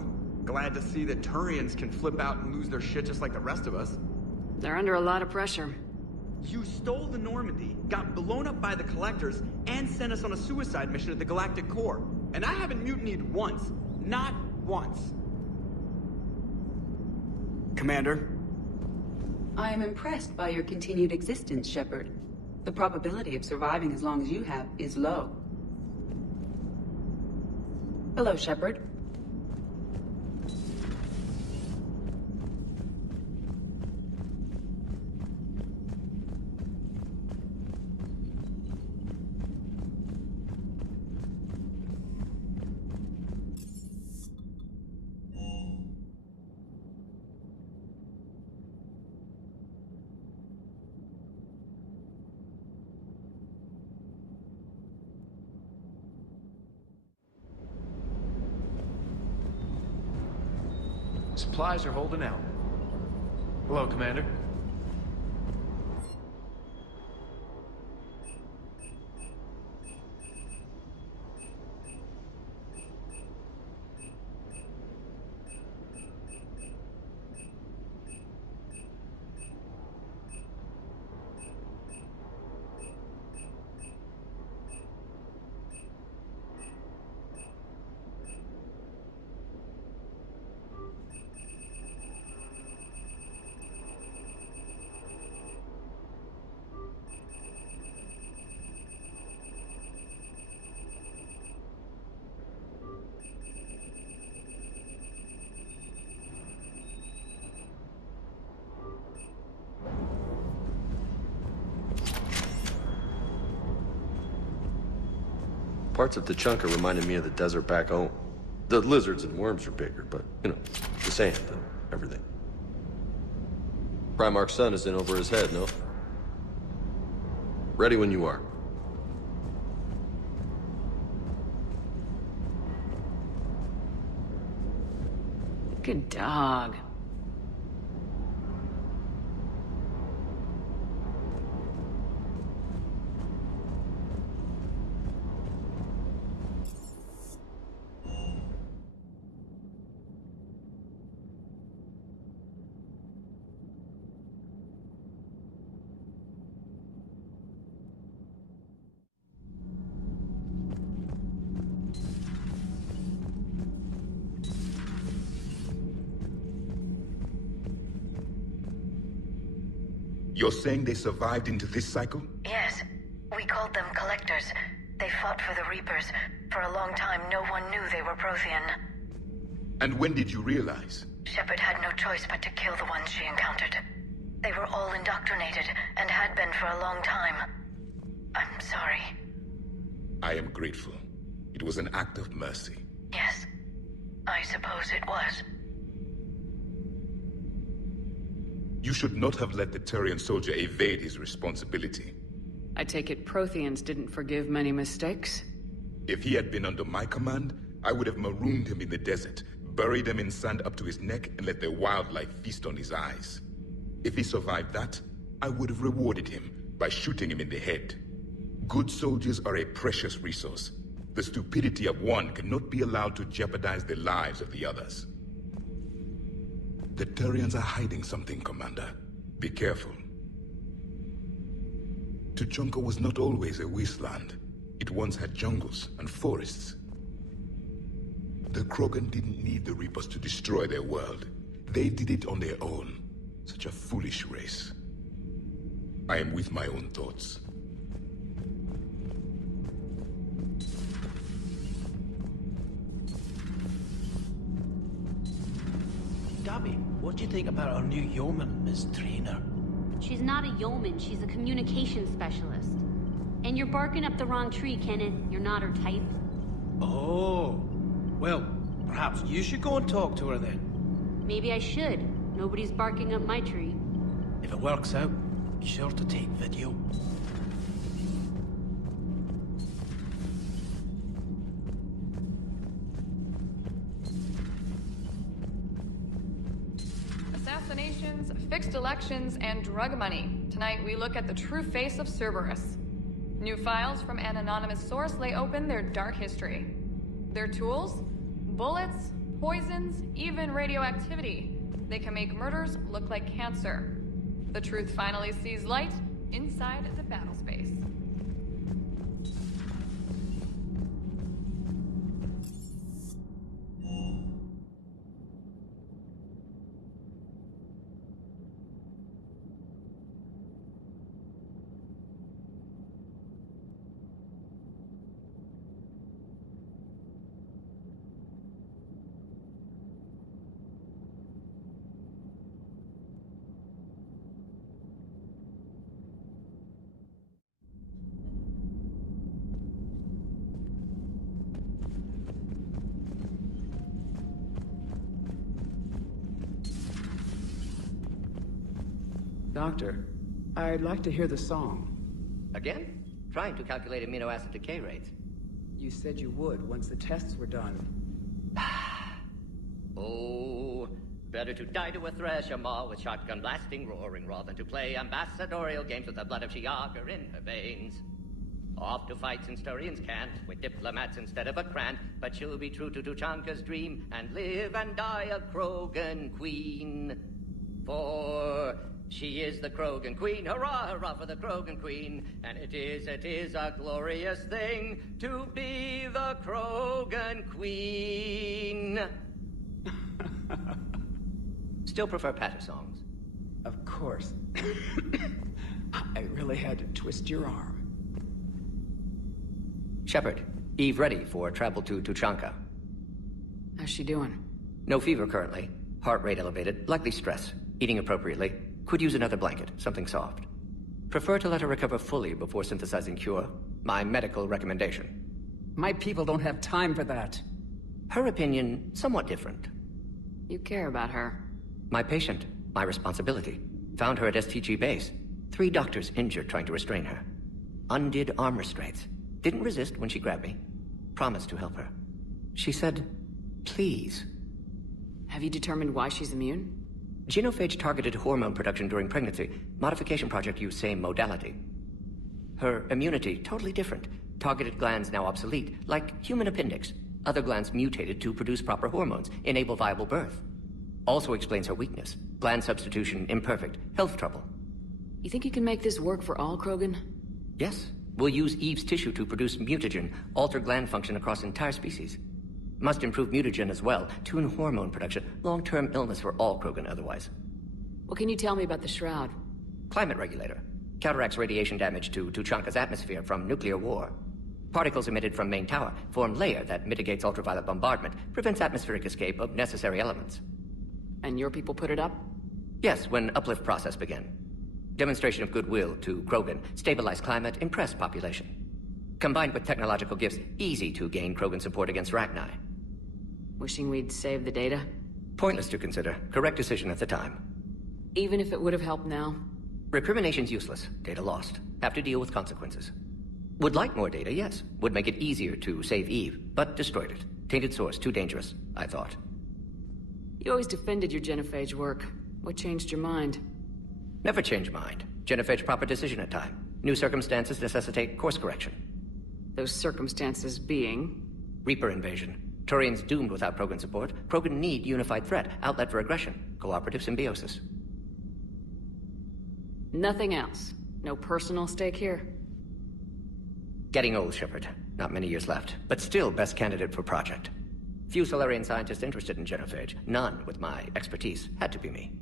know. Glad to see that Turians can flip out and lose their shit just like the rest of us. They're under a lot of pressure. You stole the Normandy, got blown up by the Collectors, and sent us on a suicide mission at the Galactic Core. And I haven't mutinied once. Not once. Commander? I am impressed by your continued existence, Shepard. The probability of surviving as long as you have is low. Hello, Shepard. Supplies are holding out. Hello, Commander. Parts of Tachanka reminded me of the desert back home. The lizards and worms are bigger, but, you know, the sand and everything. Primarch's sun is in over his head, no? Ready when you are. Good dog. You're saying they survived into this cycle? Yes. We called them Collectors. They fought for the Reapers. For a long time, no one knew they were Prothean. And when did you realize? Shepard had no choice but to kill the ones she encountered. They were all indoctrinated, and had been for a long time. I'm sorry. I am grateful. It was an act of mercy. Yes. I suppose it was. You should not have let the Turian soldier evade his responsibility. I take it Protheans didn't forgive many mistakes? If he had been under my command, I would have marooned him in the desert, buried him in sand up to his neck, and let the wildlife feast on his eyes. If he survived that, I would have rewarded him by shooting him in the head. Good soldiers are a precious resource. The stupidity of one cannot be allowed to jeopardize the lives of the others. The Turians are hiding something, Commander. Be careful. Tuchanka was not always a wasteland. It once had jungles and forests. The Krogen didn't need the Reapers to destroy their world. They did it on their own. Such a foolish race. I am with my own thoughts. Gabby, what do you think about our new yeoman, Miss Trainer? She's not a yeoman, she's a communications specialist. And you're barking up the wrong tree, Kenneth. You're not her type. Oh. Well, perhaps you should go and talk to her then. Maybe I should. Nobody's barking up my tree. If it works out, be sure to take video. Assassinations, fixed elections, and drug money. Tonight we look at the true face of Cerberus. New files from an anonymous source lay open their dark history. Their tools? Bullets, poisons, even radioactivity. They can make murders look like cancer. The truth finally sees light inside the battle space. Doctor, I'd like to hear the song. Again? Trying to calculate amino acid decay rates. You said you would once the tests were done. Oh, better to die to a thresher maw with shotgun blasting roaring raw than to play ambassadorial games with the blood of Shiagar in her veins. Off to fight since Turians can't, with diplomats instead of a Krant, but she'll be true to Tuchanka's dream and live and die a Krogan queen. For she is the Krogan queen, hurrah, hurrah for the Krogan queen, and it is a glorious thing to be the Krogan queen. Still prefer patter songs? Of course. I really had to twist your arm. Shepard, Eve ready for travel to Tuchanka. How's she doing? No fever currently. Heart rate elevated, likely stress. Eating appropriately. Could use another blanket, something soft. Prefer to let her recover fully before synthesizing cure. My medical recommendation. My people don't have time for that. Her opinion, somewhat different. You care about her. My patient, my responsibility. Found her at STG base. 3 doctors injured trying to restrain her. Undid arm restraints. Didn't resist when she grabbed me. Promised to help her. She said, please. Have you determined why she's immune? Genophage targeted hormone production during pregnancy. Modification project used same modality. Her immunity, totally different. Targeted glands now obsolete, like human appendix. Other glands mutated to produce proper hormones, enable viable birth. Also explains her weakness. Gland substitution imperfect. Health trouble. You think you can make this work for all Krogan? Yes. We'll use Eve's tissue to produce mutagen, alter gland function across entire species. Must improve mutagen as well, tune hormone production. Long-term illness for all Krogan otherwise. What can you tell me about the Shroud? Climate regulator. Counteracts radiation damage to Tuchanka's atmosphere from nuclear war. Particles emitted from main tower form layer that mitigates ultraviolet bombardment, prevents atmospheric escape of necessary elements. And your people put it up? Yes, when uplift process began. Demonstration of goodwill to Krogan, stabilize climate, impress population. Combined with technological gifts, easy to gain Krogan support against Rachni. Wishing we'd saved the data? Pointless to consider. Correct decision at the time. Even if it would have helped now? Recrimination's useless. Data lost. Have to deal with consequences. Would like more data, yes. Would make it easier to save Eve, but destroyed it. Tainted source, too dangerous, I thought. You always defended your genophage work. What changed your mind? Never change mind. Genophage proper decision at time. New circumstances necessitate course correction. Those circumstances being? Reaper invasion. Turians doomed without Krogan support. Krogan need unified threat, outlet for aggression. Cooperative symbiosis. Nothing else? No personal stake here? Getting old, Shepard. Not many years left, but still best candidate for project. Few Solarian scientists interested in genophage. None with my expertise. Had to be me.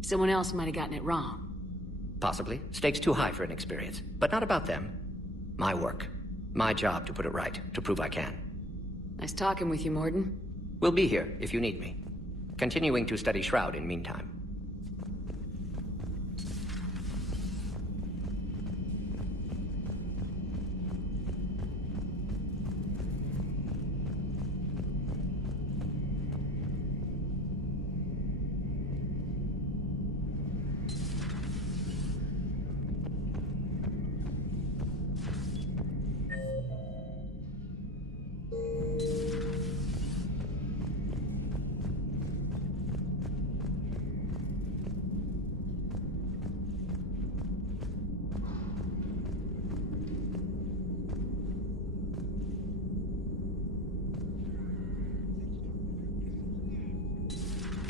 Someone else might have gotten it wrong. Possibly. Stakes too high for inexperience. But not about them. My work. My job to put it right. To prove I can. Nice talking with you, Morden. We'll be here if you need me. Continuing to study Shroud in meantime.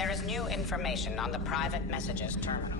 There is new information on the private messages terminal.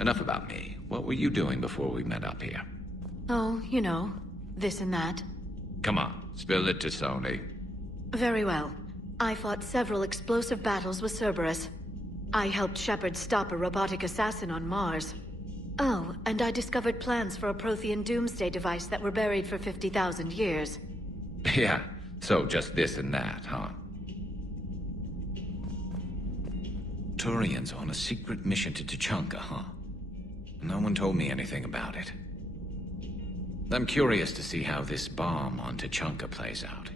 Enough about me. What were you doing before we met up here? Oh, you know, this and that. Come on, spill it to Sony. Very well. I fought several explosive battles with Cerberus. I helped Shepard stop a robotic assassin on Mars. Oh, and I discovered plans for a Prothean doomsday device that were buried for 50,000 years. Yeah, so just this and that, huh? Turians on a secret mission to Tuchanka, huh? No one told me anything about it. I'm curious to see how this bomb on Tuchanka plays out.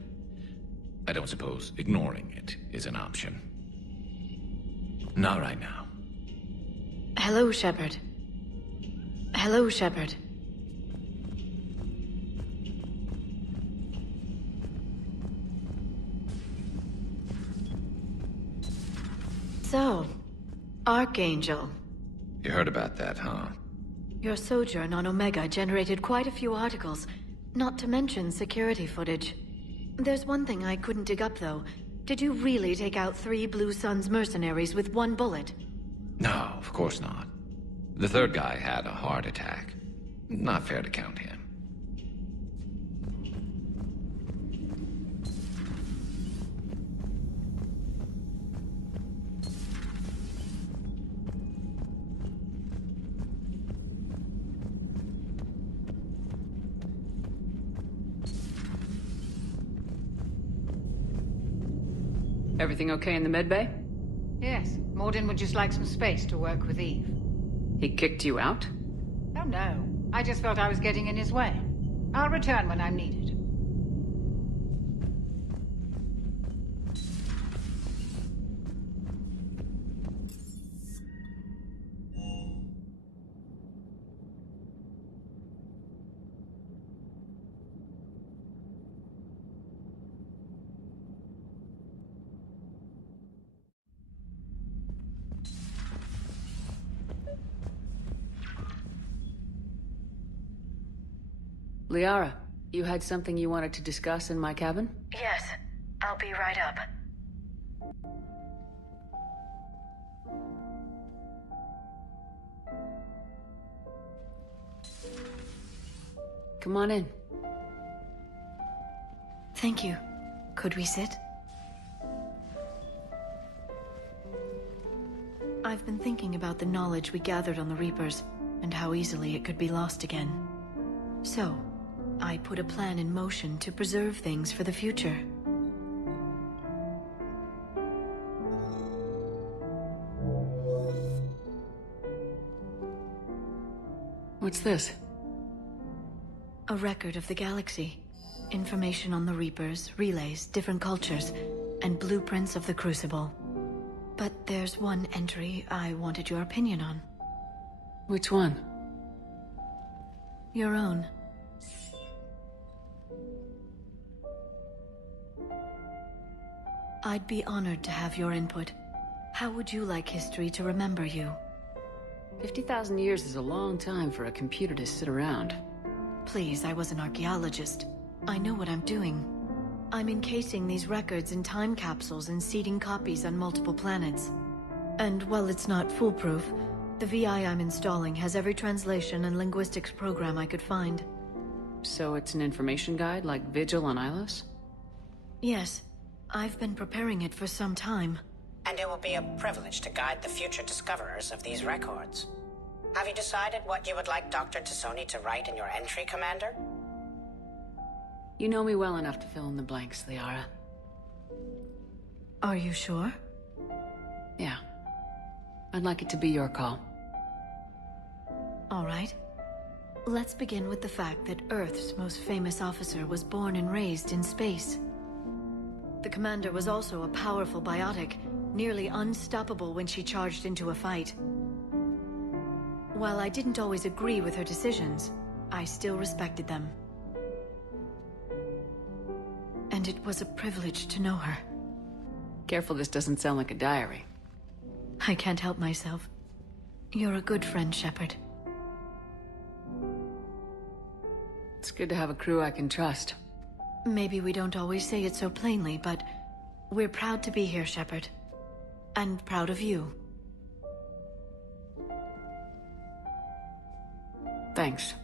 I don't suppose ignoring it is an option. Not right now. Hello, Shepard. Hello, Shepard. So, Archangel. You heard about that, huh? Your sojourn on Omega generated quite a few articles, not to mention security footage. There's one thing I couldn't dig up, though. Did you really take out 3 Blue Suns mercenaries with 1 bullet? No, of course not. The third guy had a heart attack. Not fair to count him. Everything okay in the medbay? Yes. Morden would just like some space to work with Eve. He kicked you out? Oh no. I just felt I was getting in his way. I'll return when I'm needed. Liara, you had something you wanted to discuss in my cabin? Yes, I'll be right up. Come on in. Thank you. Could we sit? I've been thinking about the knowledge we gathered on the Reapers, and how easily it could be lost again. So, I put a plan in motion to preserve things for the future. What's this? A record of the galaxy. Information on the Reapers, relays, different cultures, and blueprints of the Crucible. But there's one entry I wanted your opinion on. Which one? Your own. I'd be honored to have your input. How would you like history to remember you? 50,000 years is a long time for a computer to sit around. Please, I was an archaeologist. I know what I'm doing. I'm encasing these records in time capsules and seeding copies on multiple planets. And while it's not foolproof, the VI I'm installing has every translation and linguistics program I could find. So it's an information guide like Vigil on Ilos? Yes. I've been preparing it for some time. And it will be a privilege to guide the future discoverers of these records. Have you decided what you would like Dr. Tassoni to write in your entry, Commander? You know me well enough to fill in the blanks, Liara. Are you sure? Yeah. I'd like it to be your call. All right. Let's begin with the fact that Earth's most famous officer was born and raised in space. The commander was also a powerful biotic, nearly unstoppable when she charged into a fight. While I didn't always agree with her decisions, I still respected them. And it was a privilege to know her. Careful this doesn't sound like a diary. I can't help myself. You're a good friend, Shepard. It's good to have a crew I can trust. Maybe we don't always say it so plainly, but we're proud to be here, Shepard. And proud of you. Thanks.